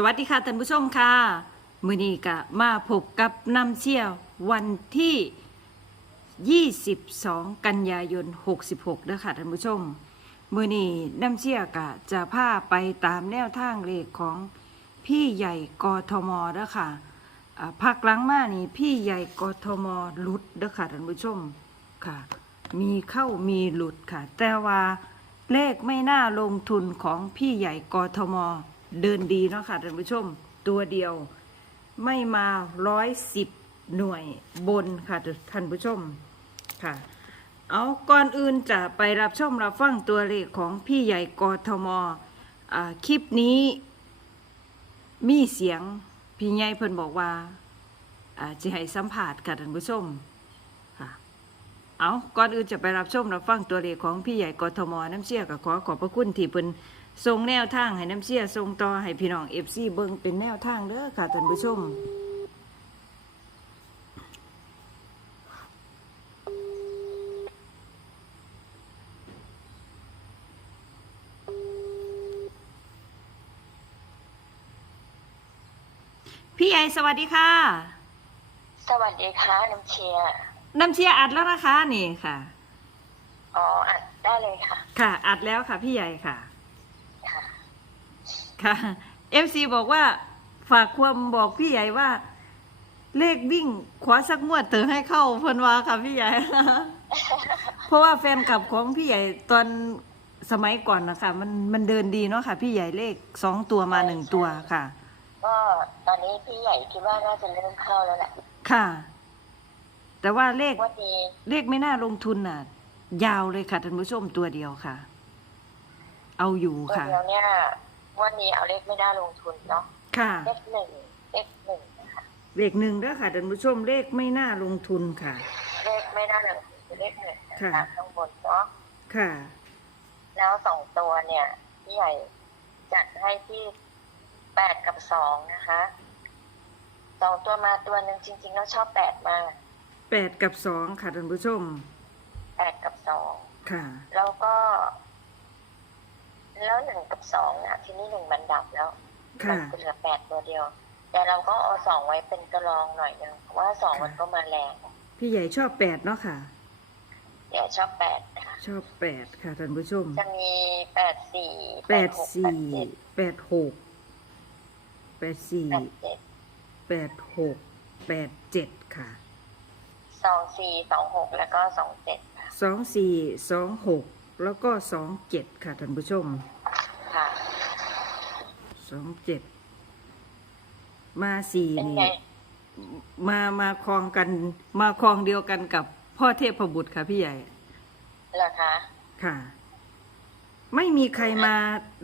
สวัสดีค่ะท่านผู้ชมค่ะ มือนี้กะมาพบกับน้ำเชี่ยววันที่ 22 กันยายน 66เด้อค่ะท่านผู้ชม มือนี้น้ำเชี่ยกะจะพาไปตามแนวทางเลขของพี่ใหญ่กทมเด้อค่ะอ่าพักหลังมานี่พี่ใหญ่กทมหลุดเด้อค่ะท่านผู้ชมค่ะ มีเข้ามีหลุดค่ะ แต่ว่าเลขไม่น่าลงทุนของพี่ใหญ่กทม เดินดีเนาะค่ะท่านผู้ชมตัวเดียว ไม่มาร้อยสิบหน่วยบนค่ะท่านผู้ชมค่ะ เอาก่อนอื่นจะไปรับชมรับฟังตัวเลขของพี่ใหญ่กทมคลิปนี้มีเสียงพี่ใหญ่เพิ่นบอกว่าอ่าจะให้สัมผัสค่ะท่านผู้ชมค่ะเอาก่อนอื่นจะไปรับชมรับฟังตัวเลขของพี่ใหญ่กทมน้ำเชี่ยกับขอขอบพระคุณที่เพิ่น ส่งแนวทางให้น้ำเชี่ยส่งต่อให้พี่น้องเอฟซีเบิ่งเป็นแนวทางเด้อค่ะท่านผู้ชมพี่ใหญ่สวัสดีค่ะ สวัสดีค่ะน้ำเชียร์น้ำเชียร์อัดแล้วนะคะนี่ค่ะ อ๋ออัดได้เลยค่ะ ค่ะ อัดแล้วค่ะ พี่ใหญ่ค่ะค่ะ ค่ะเอฟซีบอกว่าฝากความบอกพี่ใหญ่ว่า เลขวิ่งขวาสักงวดเตอให้เข้าเพิ่นว่าค่ะพี่ใหญ่ เพราะว่าแฟนคลับของพี่ใหญ่ตอนสมัยก่อนนะคะมันมันเดินดีเนาะค่ะ พี่ใหญ่เลขสองตัวมาหนึ่งตัวค่ะ ก็ตอนนี้พี่ใหญ่คิดว่าน่าจะเริ่มเข้าแล้วแหละค่ะ แต่ว่าเลขวันนี้เลขไม่น่าลงทุนน่ะ ยาวเลยค่ะท่านผู้ชมตัวเดียวค่ะ เอาอยู่วันค่ะ เดียวเนี่ย วันนี้เอาเลขไม่ได้ลงทุนเนาะค่ะ เลขหนึ่งเลขหนึ่งนะคะเลขหนึ่งเด้อค่ะท่านผู้ชมเลขไม่น่าลงทุนค่ะ เลขไม่ได้ลงทุนคือเลขหนึ่งนะค่ะ คะข้างบนเนาะค่ะ แล้วสองตัวเนี่ยพี่ใหญ่จัดให้ที่แปดกับสองนะคะสองตัวมาตัวหนึ่งจริงๆแล้วชอบแปดมากแปดกับสองค่ะท่านผู้ชมแปดกับสอง ค่ะ แล้วก็ แล้วหนึ่งกับสองอะทีนี้หนึ่งมันดับแล้วค่ะ มันเหลือแปดตัวเดียว แต่เราก็เอาสองไว้เป็นกระรองหน่อยนึงเพราะว่าสองค่ะมันก็มาแรงพี่ใหญ่ชอบแปดเนาะค่ะ เดี๋ยวชอบแปดนะคะชอบแปดค่ะท่านผู้ชมจะมีแปดสี่แปดหกสี่แปดเจ็ดแปดหกแปดสี่แปดเจ็ดแปดหกแปดเจ็ดค่ะสองสี่สองหกแล้วก็สองเจ็ดค่ะ สองสี่สองหก แล้วก็สองเจ็ดค่ะท่านผู้ชมค่ะสองเจ็ดมาสี่เป็นนี่ไงมามาคลองกัน มาคลองเดียวกันกับพ่อเทพบุตรค่ะพี่ใหญ่เหรอคะค่ะ ไม่มีใครมา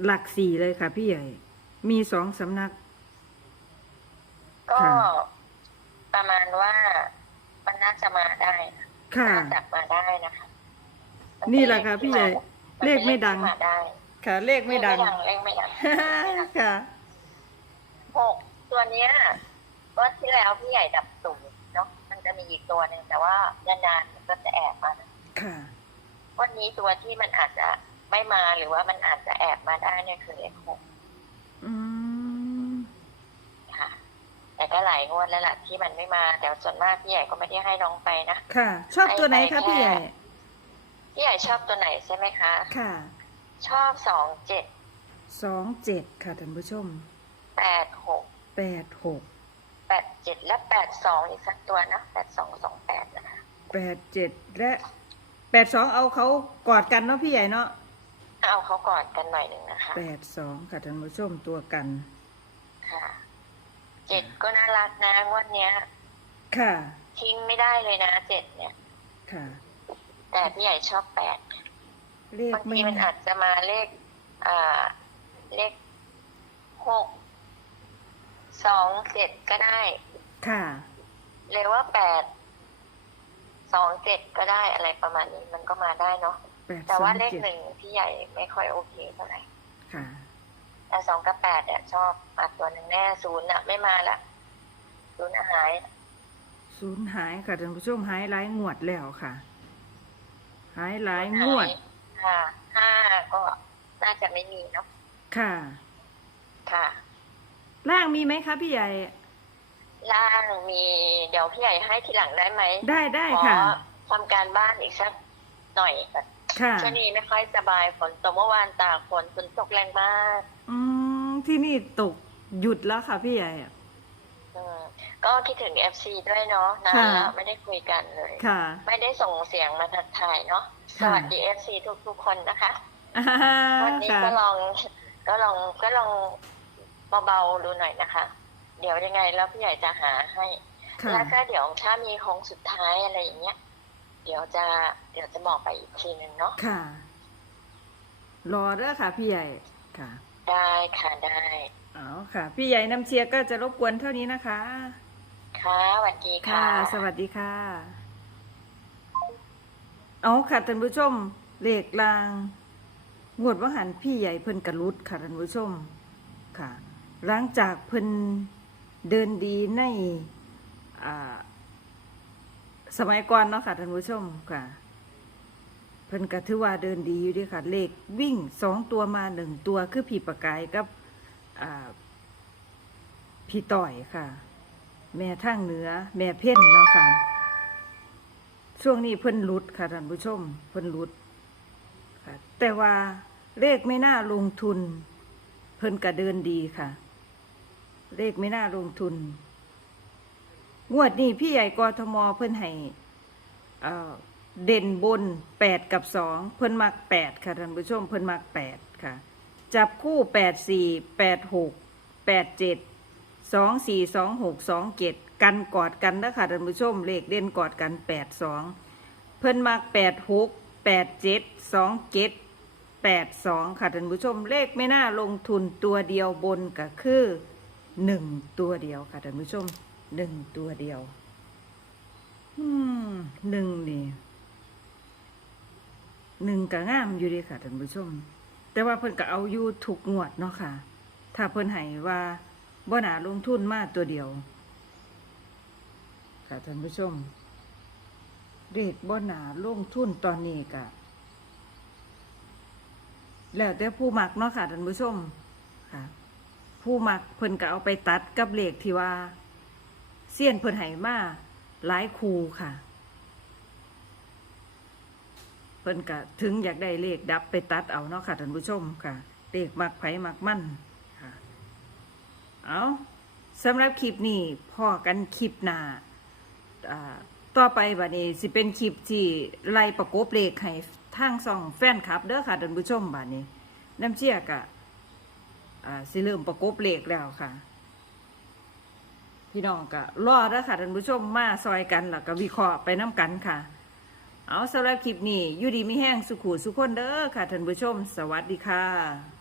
หลักสี่เลยค่ะพี่ใหญ่ มีสองสำนัก ก็ค่ะ ประมาณว่ามันน่าจะมาได้นะค่ะ น่าจะมาได้นะคะมั นี่เป็แหละค่ะพี่ใหญ่มันเลป็ขนไม่ดังที่มาได้ค่ะเลขไม่ดัง เลขไม่ดัง ค่ะ หกตัวเนี้ยว่าที่แล้วพี่ใหญ่ดับศูนย์เนาะมันจะมีอีกตัวหนึ่งแต่ว่านานๆมันก็จะแอบมานะค่ะ วันนี้ตัวที่มันอาจจะไม่มาหรือว่ามันอาจจะแอบมาได้เนี่ยคือเลขหกอืม ค่ะ แต่ก็หลายงวดแล้วล่ะที่มันไม่มาแต่ส่วนมากพี่ใหญ่ก็ไม่ได้ให้น้องไปนะ ค่ะ ชอบตัวไหนคะพี่ใหญ่ พี่ใหญ่ชอบตัวไหนใช่ไหมคะ ค่ะ ชอบสองเจ็ดสองเจ็ดค่ะท่านผู้ชมแปดหกแปดหกแปดเจ็ดและแปดสองอีกสักตัวนะแปดสองสองแปดนะคะแปดเจ็ดและแปดสองเอาเขากอดกันเนาะพี่ใหญ่เนาะเอาเขากอดกันหน่อยหนึ่งนะคะแปดสองค่ะท่านผู้ชมตัวกันค่ะเจ็ดก็น่ารักนะงวันเนี้ย ค่ะ ทิ้งไม่ได้เลยนะเจ็ดเนี่ยค่ะ แต่พี่ใหญ่ชอบแปดเลขบางไม่ทีมันอาจจะมาเลขอ่าเลขหกสองเจ็ดก็ได้ ค่ะหรือว่าแปดสองเจ็ดก็ได้อะไรประมาณนี้มันก็มาได้เนาะแปดแต่สอว่างเลขเจ็ดหนึ่งพี่ใหญ่ไม่ค่อยโอเคเท่าไหร่ค่ะ แต่สองกับแปดเนี่ยชอบมาตัวหนึ่งแน่ศูนย์อะไม่มาละศูนย์หาย ศูนย์หายค่ะท่านผู้ชมหายหลายงวดแล้วค่ะ หายหลายงวด ค่ะห้าก็น่าจะไม่มีเนาะค่ะ ค่ะ ล่างมีไหมคะพี่ใหญ่ ล่างมีเดี๋ยวพี่ใหญ่ให้ทีหลังได้ไหมได้ได้ขอค่ะทำการบ้านอีกสักหน่อยค่ะค่ะช่วงนี้ไม่ค่อยสบายฝนตกเมื่อวานตากฝนฝนตกแรงมาก อืมที่นี่ตกหยุดแล้วค่ะพี่ใหญ่อะอืม ก็คิดถึงเอฟซีด้วยเนาะนานค่ะแล้วไม่ได้คุยกันเลยค่ะ ไม่ได้ส่งเสียงมาทักทายเนาะสค่ะวัสดีเอฟซีทุกทุกๆคนนะคะอ่าวันนี้ค่ะก็ลองก็ลองก็ลองเบาๆดูหน่อยนะคะ เดี๋ยวยังไงแล้วพี่ใหญ่จะหาให้ค่ะแล้วก็เดี๋ยวถ้ามีโค้งสุดท้ายอะไรอย่างเงี้ยเดี๋ยวจะเดี๋ยวจะบอกไปอีกทีหนึ่งเนาะค่ะ รอเด้อค่ะพี่ใหญ่ค่ะ ได้ค่ะได้ เอาค่ะ พี่ใหญ่น้ำเชียร์ก็จะรบกวนเท่านี้นะคะ ค่ะสวัสดีค่ะค่ะ สวัสดีค่ะ เอาค่ะท่านผู้ชมเลขลาง งวดว่าหันพี่ใหญ่เพิ่นกระลุดค่ะท่านผู้ชมค่ะ หลังจากเพิ่นเดินดีในอ่าสมัยก่อนเนาะค่ะท่านผู้ชมค่ะเพิ่นก็ถือว่าเดินดีอยู่เดีค่ะ เลขวิ่งสองตัวมาหนึ่งตัวคือผีประกายกับอ่า พี่ต่อยค่ะ แม่ทางเหนือ แม่เพ่นเนาะค่ะ ช่วงนี้เพิ่นหลุดค่ะท่านผู้ชม เพิ่นหลุดค่ะแต่ว่าเลขไม่น่าลงทุน เพิ่นก็เดินดีค่ะ เลขไม่น่าลงทุน งวดนี้พี่ใหญ่กทมเพิ่นให้เด่นบนแปดกับสองเพิ่นมักแปดค่ะท่านผู้ชม เพิ่นมักแปดค่ะ จับคู่แปดสี่แปดหกแปดเจ็ดสองสี่สองหกสองเจ็ดกันกอดกันนะคะท่านผู้ชมเลขเด่นกอดกันแปดสองเพิ่นมักแปดหกแปดเจ็ดสองเจ็ดแปดสองค่ะท่านผู้ชมเลขไม่น่าลงทุนตัวเดียวบนก็คือหนึ่งตัวเดียวค่ะท่านผู้ชมหนึ่งตัวเดียว อืมหนึ่งนี่หนึ่งก็งามอยู่ดีค่ะท่านผู้ชม แต่ว่าเพิ่นก็เอาอยู่ถูกงวดเนาะค่ะ ถ้าเพิ่นให้ว่าบ่น่าลงทุนมาตัวเดียว ค่ะท่านผู้ชมเรทบ่น่าลงทุนตอนนี้ก็แล้วแต่ผู้มักเนาะค่ะท่านผู้ชมค่ะ ผู้มักเพิ่นก็เอาไปตัดกับเลขที่ว่าเสี้ยนเพิ่นให้มาหลายคูค่ะ เพิ่นก็ถึงอยากได้เลขดับไปตัดเอาเนาะค่ะท่านผู้ชมค่ะเลขมักไผ่มักมั่นค่ะเอาสำหรับคลิปนี้พอกันคลิปหน้าต่อไปบัดนี้สิเป็นคลิปที่ไล่ประกบเลขให้ทางซ่องแฟนคลับเด้อค่ะท่านผู้ชมบัดนี้น้ำเชี่ยกะสิเริ่มประกบเลขแล้วค่ะ พี่น้องก็รอแล้วค่ะท่านผู้ชมมาซอยกันแล้วก็วิเคราะห์ไปน้ำกันค่ะ เอาสำหรับคลิปนี้อยู่ดีไม่แห้งสุขุสุขคนเด้อค่ะท่านผู้ชม สวัสดีค่ะ